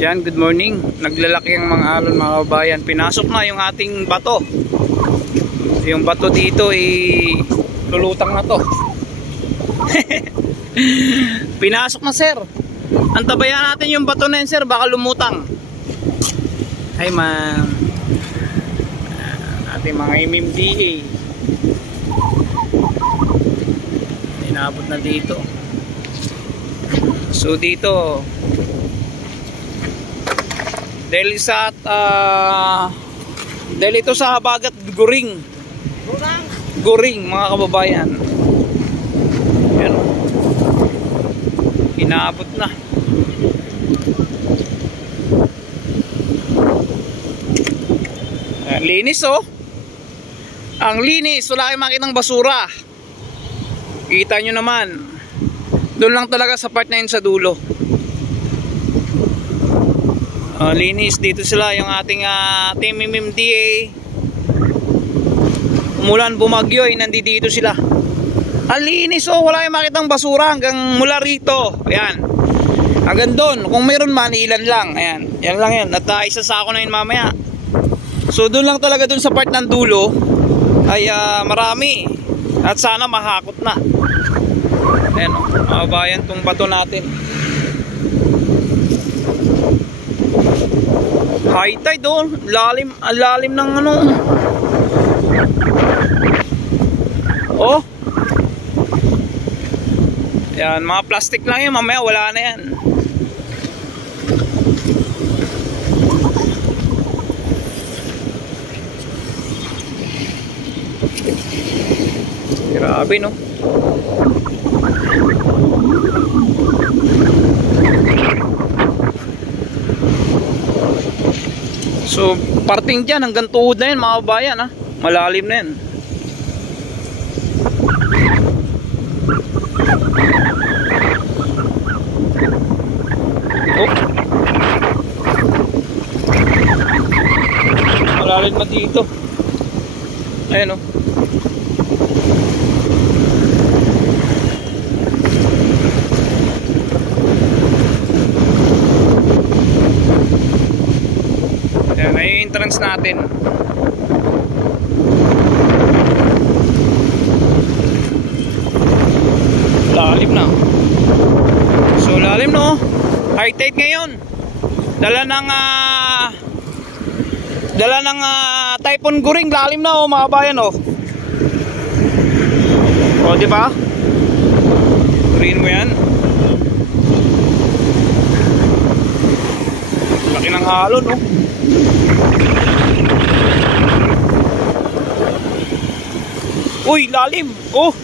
Yan, good morning. Naglalaki ang mga alon mga kabayan. Pinasok na yung ating bato. Yung bato dito lulutang na to. Pinasok na, sir. Antabayan natin yung bato na yun, sir. Baka lumutang. Hi, ma'am. Ating mga MMDA. Inabot na dito. So dito dahil ito sa Habagat Guring mga kababayan. Yan, inaabot na. Linis, oh. Ang linis, wala kayong makitang basura. Kita nyo naman. Doon lang talaga sa part na yun sa dulo. Linis dito sila yung ating team MMDA. Umulan bumagyo nandito sila. Ang linis, oh, wala kayong makitang basura hanggang mula rito. Ayan. Hanggang doon, kung mayroon man ilan lang. Ayan. Yan lang yan. At isasako na yun mamaya. So doon lang talaga doon sa part ng dulo ay marami. At sana mahakot na. Ayan, mabayan tong bato natin. High tide, oh. Lalim ng ano. Oh. Yan, mga plastic lang yun. Mamaya wala na yan. Grabe, no? So, parting dyan hanggang tuhod na yan mga kabayan, ha? Malalim na yan. Oh. Malalim na dito. Ayan, oh. Ayan, ay yung entrance natin. Lalim na. So lalim, no? High tide ngayon. Dala ng Typhoon Guring. Lalim na, oh, mga bayan, oh. O, di ba? Green mo yan. Laki ng halon, oh. Uy, lalim. Oh.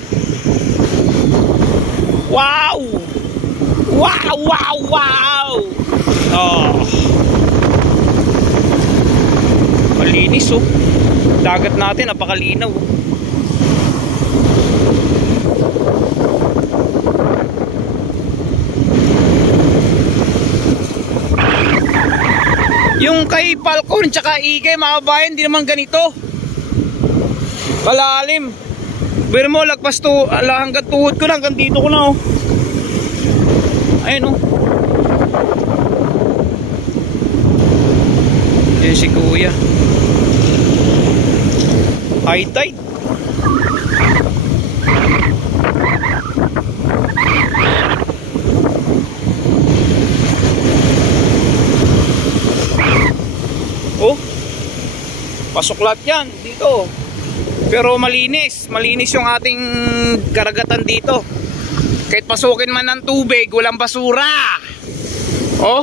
Wow. Wow, wow, wow. Oh. Malinis, oh. Dagat natin napakalinaw, oh. Yung kay Falcon tsaka Igay mga kabayan, hindi naman ganito malalim. Pero mo lagpas to hanggang tuhod ko na, hanggang dito ko na, oh. Ayun, oh. Yan si kuya. High tide. Oh, pasok lahat yan dito. Pero malinis yung ating karagatan dito. Kahit pasukin man ng tubig, walang basura. Oh.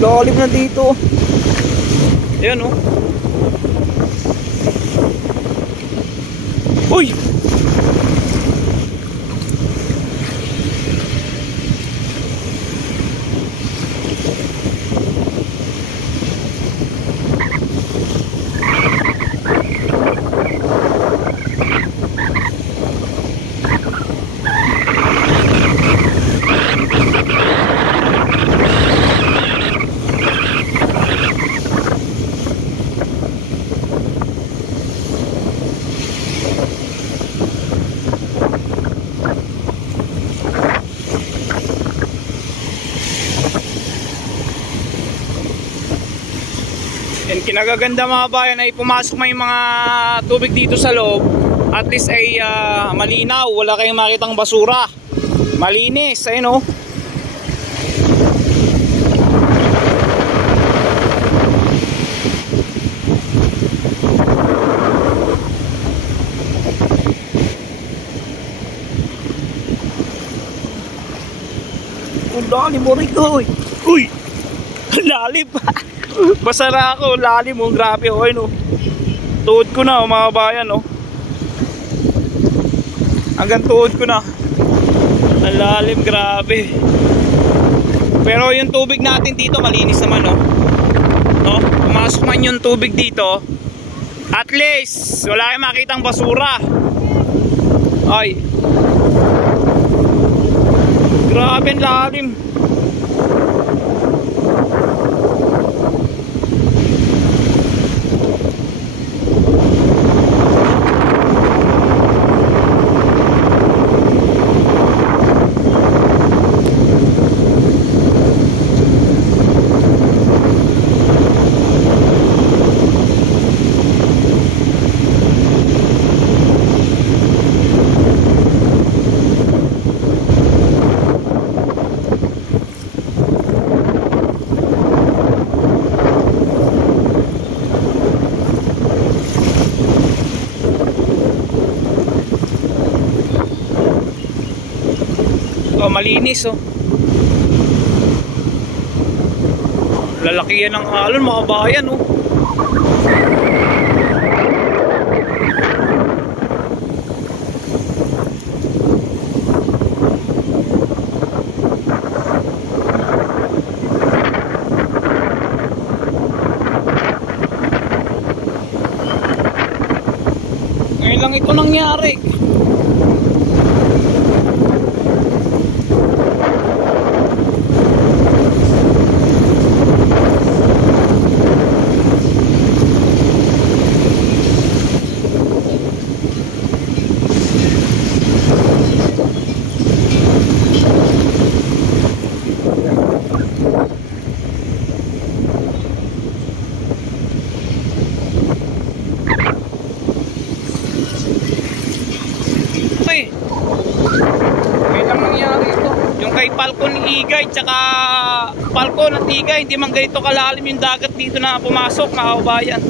Lalim na dito. Ayan, oh. Uy! Yan, kinagaganda mga bayan ay pumasok may mga tubig dito sa loob. At least ay malinaw, wala kayong makitang basura. Malinis, ayun oh. Ang lalim mo rito. Uy! Lalim pa. Basa na ako. Lalim mo. Grabe. Okay no. Tuhod ko na mga bayan no. Hanggang tuhod ko na. Ang lalim. Grabe. Pero yung tubig natin dito malinis naman no. No? Pumasok man yung tubig dito. At least wala kayong makitang basura. Ay. Grabe ang lalim. Oh, malinis oh. Lalaki yan ng alon mga bayan oh. Ngayon lang ito nangyari. May lang nangyari ito. Yung kay Falcon Igay tsaka Falcon at Igay, hindi man ganito kalalim yung dagat dito na pumasok mga kabayan.